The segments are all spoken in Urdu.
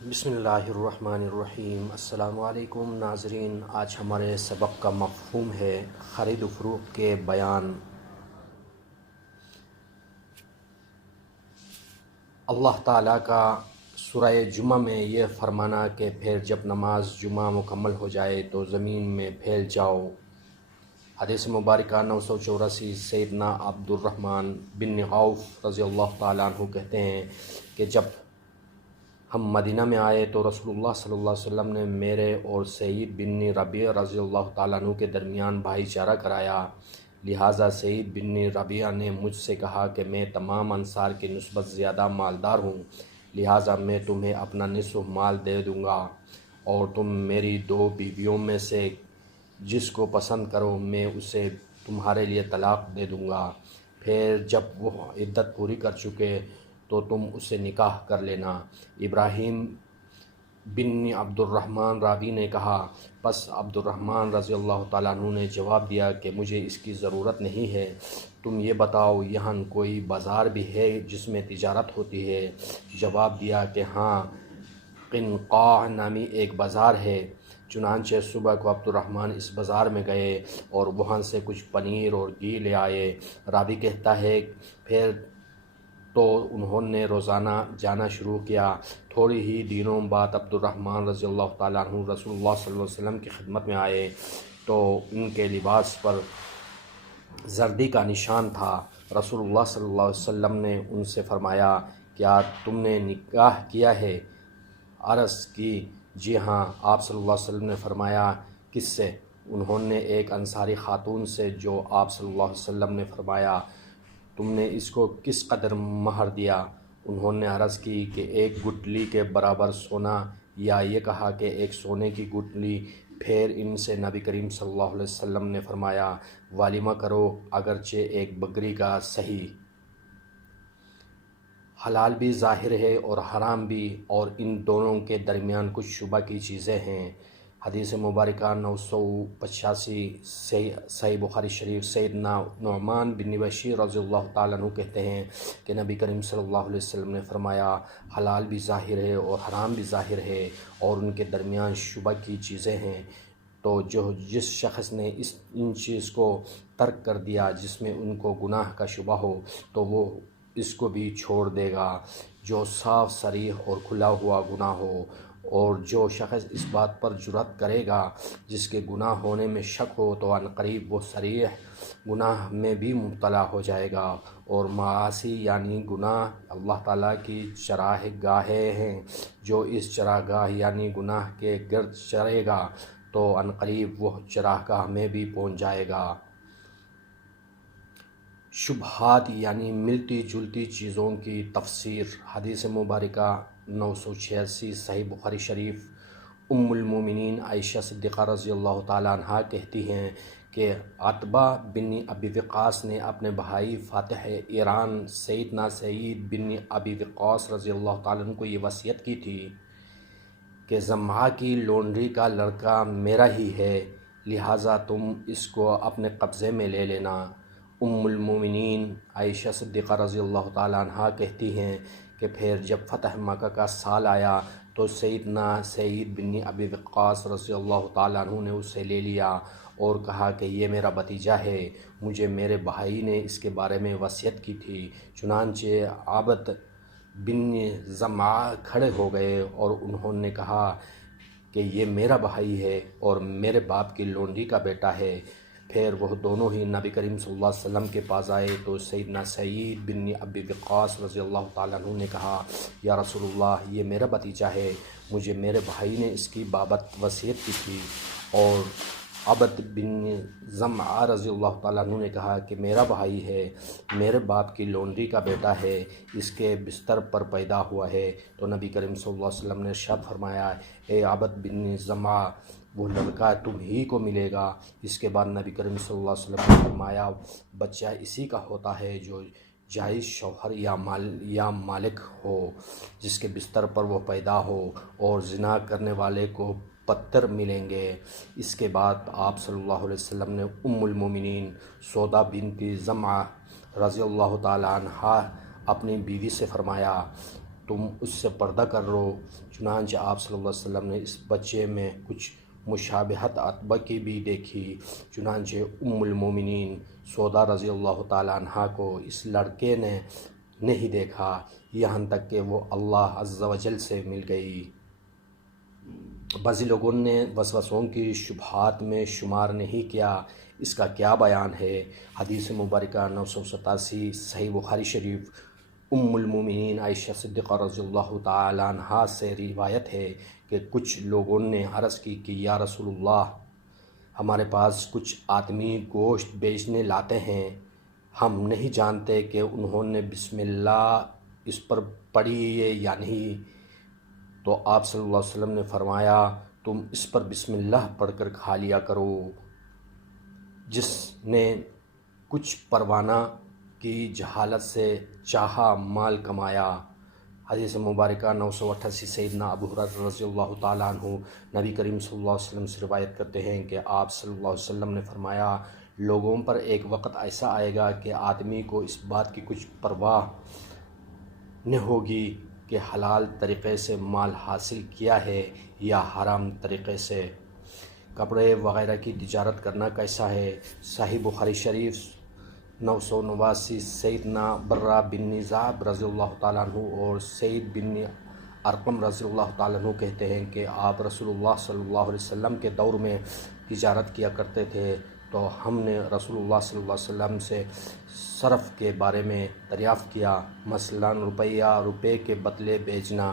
بسم اللہ الرحمن الرحیم۔ السلام علیکم ناظرین، آج ہمارے سبق کا مفہوم ہے خرید و فروخت کے بیان۔ اللہ تعالیٰ کا سورہ جمعہ میں یہ فرمانا کہ پھر جب نماز جمعہ مکمل ہو جائے تو زمین میں پھیل جاؤ۔ حدیث مبارکہ 984۔ سیدنا عبد الرحمن بن عوف رضی اللہ تعالیٰ عنہ کہتے ہیں کہ جب ہم مدینہ میں آئے تو رسول اللہ صلی اللہ علیہ وسلم نے میرے اور سعید بن ربیعہ رضی اللہ تعالیٰ عنہ کے درمیان بھائی چارہ کرایا، لہٰذا سعید بن ربیعہ نے مجھ سے کہا کہ میں تمام انصار کی نسبت زیادہ مالدار ہوں، لہٰذا میں تمہیں اپنا نصف مال دے دوں گا، اور تم میری 2 بیویوں میں سے جس کو پسند کرو میں اسے تمہارے لیے طلاق دے دوں گا، پھر جب وہ عدت پوری کر چکے تو تم اسے نکاح کر لینا۔ ابراہیم بن عبد الرحمن راوی نے کہا، پس عبد الرحمن رضی اللہ تعالیٰ عنہ نے جواب دیا کہ مجھے اس کی ضرورت نہیں ہے، تم یہ بتاؤ یہاں کوئی بازار بھی ہے جس میں تجارت ہوتی ہے؟ جواب دیا کہ ہاں، قنقاع نامی ایک بازار ہے۔ چنانچہ صبح کو عبد الرحمن اس بازار میں گئے اور وہاں سے کچھ پنیر اور گھی لے آئے۔ راوی کہتا ہے پھر تو انہوں نے روزانہ جانا شروع کیا۔ تھوڑی ہی دنوں بعد عبد الرحمن رضی اللہ تعالیٰ عنہ رسول اللہ صلی اللہ علیہ وسلم کی خدمت میں آئے تو ان کے لباس پر زردی کا نشان تھا۔ رسول اللہ صلی اللہ علیہ وسلم نے ان سے فرمایا، کیا تم نے نکاح کیا ہے؟ عرض کی، جی ہاں۔ آپ صلی اللہ علیہ وسلم نے فرمایا، کس سے؟ انہوں نے ایک انصاری خاتون سے، جو آپ صلی اللہ علیہ وسلم نے فرمایا، تم نے اس کو کس قدر مہر دیا؟ انہوں نے عرض کی کہ 1 گٹھلی کے برابر سونا، یا یہ کہا کہ 1 سونے کی گٹھلی۔ پھر ان سے نبی کریم صلی اللہ علیہ وسلم نے فرمایا، ولیمہ کرو، اگرچہ 1 بکری کا صحیح۔ حلال بھی ظاہر ہے اور حرام بھی، اور ان دونوں کے درمیان کچھ شبہ کی چیزیں ہیں۔ حدیث مبارکہ 985۔ صحیح بخاری شریف۔ سیدنا نعمان بن بشیر رضی اللہ تعالیٰ عنہ کہتے ہیں کہ نبی کریم صلی اللہ علیہ وسلم نے فرمایا، حلال بھی ظاہر ہے اور حرام بھی ظاہر ہے، اور ان کے درمیان شبہ کی چیزیں ہیں، تو جس شخص نے ان چیز کو ترک کر دیا جس میں ان کو گناہ کا شبہ ہو تو وہ اس کو بھی چھوڑ دے گا جو صاف صریح اور کھلا ہوا گناہ ہو، اور جو شخص اس بات پر جرأت کرے گا جس کے گناہ ہونے میں شک ہو تو عنقریب وہ صریح گناہ میں بھی مبتلا ہو جائے گا۔ اور معاصی یعنی گناہ اللہ تعالیٰ کی چراہ گاہیں ہیں، جو اس چراہ گاہ یعنی گناہ کے گرد چرے گا تو عنقریب وہ چراہ گاہ میں بھی پہنچ جائے گا۔ شبہات یعنی ملتی جلتی چیزوں کی تفسیر۔ حدیث مبارکہ 986۔ صحیح بخاری شریف۔ ام المومنین عائشہ صدیقہ رضی اللہ تعالیٰ عنہا کہتی ہیں کہ عتبہ بن ابی وقاص نے اپنے بھائی فاتح ایران سیدنا سعید بن ابی وقاص رضی اللہ تعالیٰ عنہ کو یہ وصیت کی تھی کہ زمعہ کی لونڈی کا لڑکا میرا ہی ہے، لہٰذا تم اس کو اپنے قبضے میں لے لینا۔ ام المومنین عائشہ صدیقہ رضی اللہ تعالیٰ عنہا کہتی ہیں کہ پھر جب فتح مکہ کا سال آیا تو سیدنا سعید بن ابی وقاص رضی اللہ تعالیٰ عنہ نے اسے لے لیا اور کہا کہ یہ میرا بھتیجا ہے، مجھے میرے بھائی نے اس کے بارے میں وصیت کی تھی۔ چنانچہ عابد بن زمعہ کھڑے ہو گئے اور انہوں نے کہا کہ یہ میرا بھائی ہے اور میرے باپ کی لونڈی کا بیٹا ہے۔ پھر وہ دونوں ہی نبی کریم صلی اللہ علیہ وسلم کے پاس آئے تو سیدنا سعید بن ابی وقاص رضی اللہ تعالیٰ عنہ نے کہا، یا رسول اللہ، یہ میرا بھتیجا ہے، مجھے میرے بھائی نے اس کی بابت وصیت کی تھی۔ اور عبد بن زمعہ رضی اللہ تعالیٰ عنہ نے کہا کہ میرا بھائی ہے، میرے باپ کی لونڈی کا بیٹا ہے، اس کے بستر پر پیدا ہوا ہے۔ تو نبی کریم صلی اللہ علیہ وسلم نے ارشاد فرمایا، اے عبد بن زمعہ، وہ لڑکا تم ہی کو ملے گا۔ اس کے بعد نبی کریم صلی اللہ علیہ وسلم نے فرمایا، بچہ اسی کا ہوتا ہے جو جائز شوہر یا مالک ہو، جس کے بستر پر وہ پیدا ہو، اور زنا کرنے والے کو پتھر ملیں گے۔ اس کے بعد آپ صلی اللہ علیہ وسلم نے ام المومنین سودا بنت زمعہ رضی اللہ تعالی عنہا اپنی بیوی سے فرمایا، تم اس سے پردہ کر لو۔ چنانچہ آپ صلی اللہ علیہ وسلم نے اس بچے میں کچھ مشابہت عتبہ کی بھی دیکھی۔ چنانچہ ام المومنین سودا رضی اللہ تعالیٰ عنہ کو اس لڑکے نے نہیں دیکھا، یہاں تک کہ وہ اللہ عز و جل سے مل گئی۔ بعضی لوگوں نے وسوسوں کی شبہات میں شمار نہیں کیا، اس کا کیا بیان ہے؟ حدیث مبارکہ 987 صحیح بخاری شریف ام المومنین عائشہ صدیقہ رضی اللہ تعالیٰ عنہا سے روایت ہے کہ کچھ لوگوں نے عرض کی کہ یا رسول اللہ، ہمارے پاس کچھ آدمی گوشت بیچنے لاتے ہیں، ہم نہیں جانتے کہ انہوں نے بسم اللہ اس پر پڑھی ہے یا نہیں۔ تو آپ صلی اللہ علیہ وسلم نے فرمایا تم اس پر بسم اللہ پڑھ کر کھا لیا کرو۔ جس نے کچھ پروانہ کی جہالت سے چاہا مال کمایا۔ حدیث مبارکہ 988 سیدنا ابو ہریرہ رضی اللہ تعالیٰ عنہ نبی کریم صلی اللہ علیہ وسلم سے روایت کرتے ہیں کہ آپ صلی اللہ علیہ وسلم نے فرمایا لوگوں پر ایک وقت ایسا آئے گا کہ آدمی کو اس بات کی کچھ پرواہ نہ ہوگی کہ حلال طریقے سے مال حاصل کیا ہے یا حرام طریقے سے۔ کپڑے وغیرہ کی تجارت کرنا کیسا ہے؟ صحیح بخاری شریف 989 سیدنا برہ بن نزاب رضی اللہ تعالیٰ عنہ اور سید بن ارقم رضی اللہ تعالیٰ عنہ کہتے ہیں کہ آپ رسول اللہ صلی اللہ علیہ وسلم کے دور میں تجارت کیا کرتے تھے، تو ہم نے رسول اللہ صلی اللہ علیہ وسلم سے صرف کے بارے میں دریافت کیا، مثلا روپے کے بدلے بیچنا۔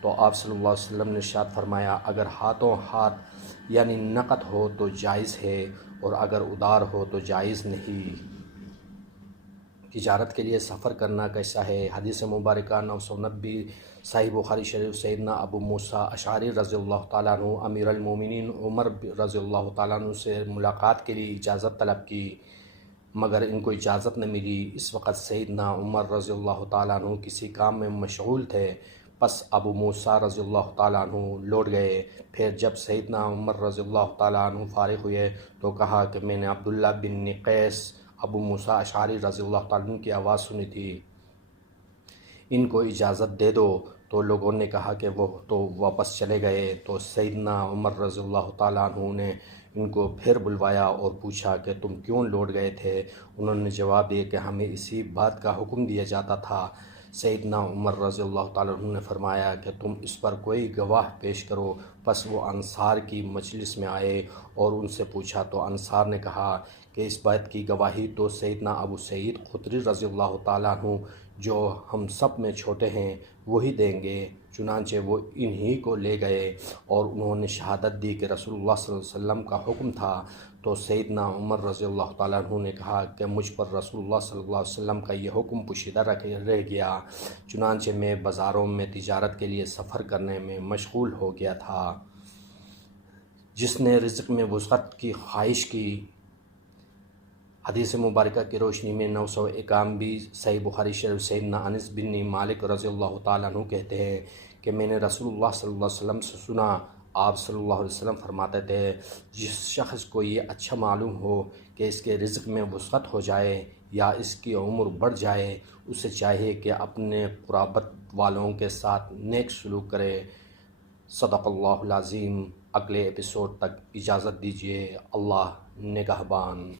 تو آپ صلی اللہ علیہ وسلم نے ارشاد فرمایا اگر ہاتھوں ہاتھ یعنی نقد ہو تو جائز ہے اور اگر ادھار ہو تو جائز نہیں۔ تجارت کے لیے سفر کرنا کیسا ہے؟ حدیث مبارکہ 990 صحیح بخاری شریف سیدنا ابو موسیٰ اشعری رضی اللہ تعالیٰ عنہ امیر المومنین عمر رضی اللہ تعالیٰ عنہ سے ملاقات کے لیے اجازت طلب کی، مگر ان کو اجازت نہ ملی۔ اس وقت سیدنا عمر رضی اللہ تعالیٰ عنہ کسی کام میں مشغول تھے، پس ابو موسیٰ رضی اللہ تعالیٰ عنہ لوٹ گئے۔ پھر جب سیدنا عمر رضی اللہ تعالیٰ عنہ فارغ ہوئے تو کہا کہ میں نے عبداللہ بن قیس ابو موسیٰ اشعری رضی اللہ تعالیٰ عنہ کی آواز سنی تھی، ان کو اجازت دے دو۔ تو لوگوں نے کہا کہ وہ تو واپس چلے گئے۔ تو سیدنا عمر رضی اللہ تعالیٰ عنہ نے ان کو پھر بلوایا اور پوچھا کہ تم کیوں لوٹ گئے تھے؟ انہوں نے جواب دیا کہ ہمیں اسی بات کا حکم دیا جاتا تھا۔ سیدنا عمر رضی اللہ تعالیٰ عنہ نے فرمایا کہ تم اس پر کوئی گواہ پیش کرو۔ پس وہ انصار کی مجلس میں آئے اور ان سے پوچھا تو انصار نے کہا کہ اس بات کی گواہی تو سیدنا ابو سعید خدری رضی اللہ تعالیٰ عنہ جو ہم سب میں چھوٹے ہیں وہی دیں گے۔ چنانچہ وہ انہی کو لے گئے اور انہوں نے شہادت دی کہ رسول اللہ صلی اللہ علیہ وسلم کا حکم تھا۔ تو سیدنا عمر رضی اللہ تعالیٰ عنہ نے کہا کہ مجھ پر رسول اللہ صلی اللہ علیہ وسلم کا یہ حکم پوشیدہ رہ گیا، چنانچہ میں بازاروں میں تجارت کے لیے سفر کرنے میں مشغول ہو گیا تھا۔ جس نے رزق میں وسعت کی خواہش کی۔ حدیث مبارکہ کی روشنی میں 991 صحیح بخاری شریف سیدنا انس بن مالک رضی اللہ تعالیٰ عنہ کہتے ہیں کہ میں نے رسول اللہ صلی اللہ علیہ وسلم سے سنا، آپ صلی اللہ علیہ وسلم فرماتے تھے جس شخص کو یہ اچھا معلوم ہو کہ اس کے رزق میں وسعت ہو جائے یا اس کی عمر بڑھ جائے، اسے چاہیے کہ اپنے قرابت والوں کے ساتھ نیک سلوک کرے۔ صدق اللہ العظیم۔ اگلے ایپیسوڈ تک اجازت دیجیے۔ اللہ نگہبان۔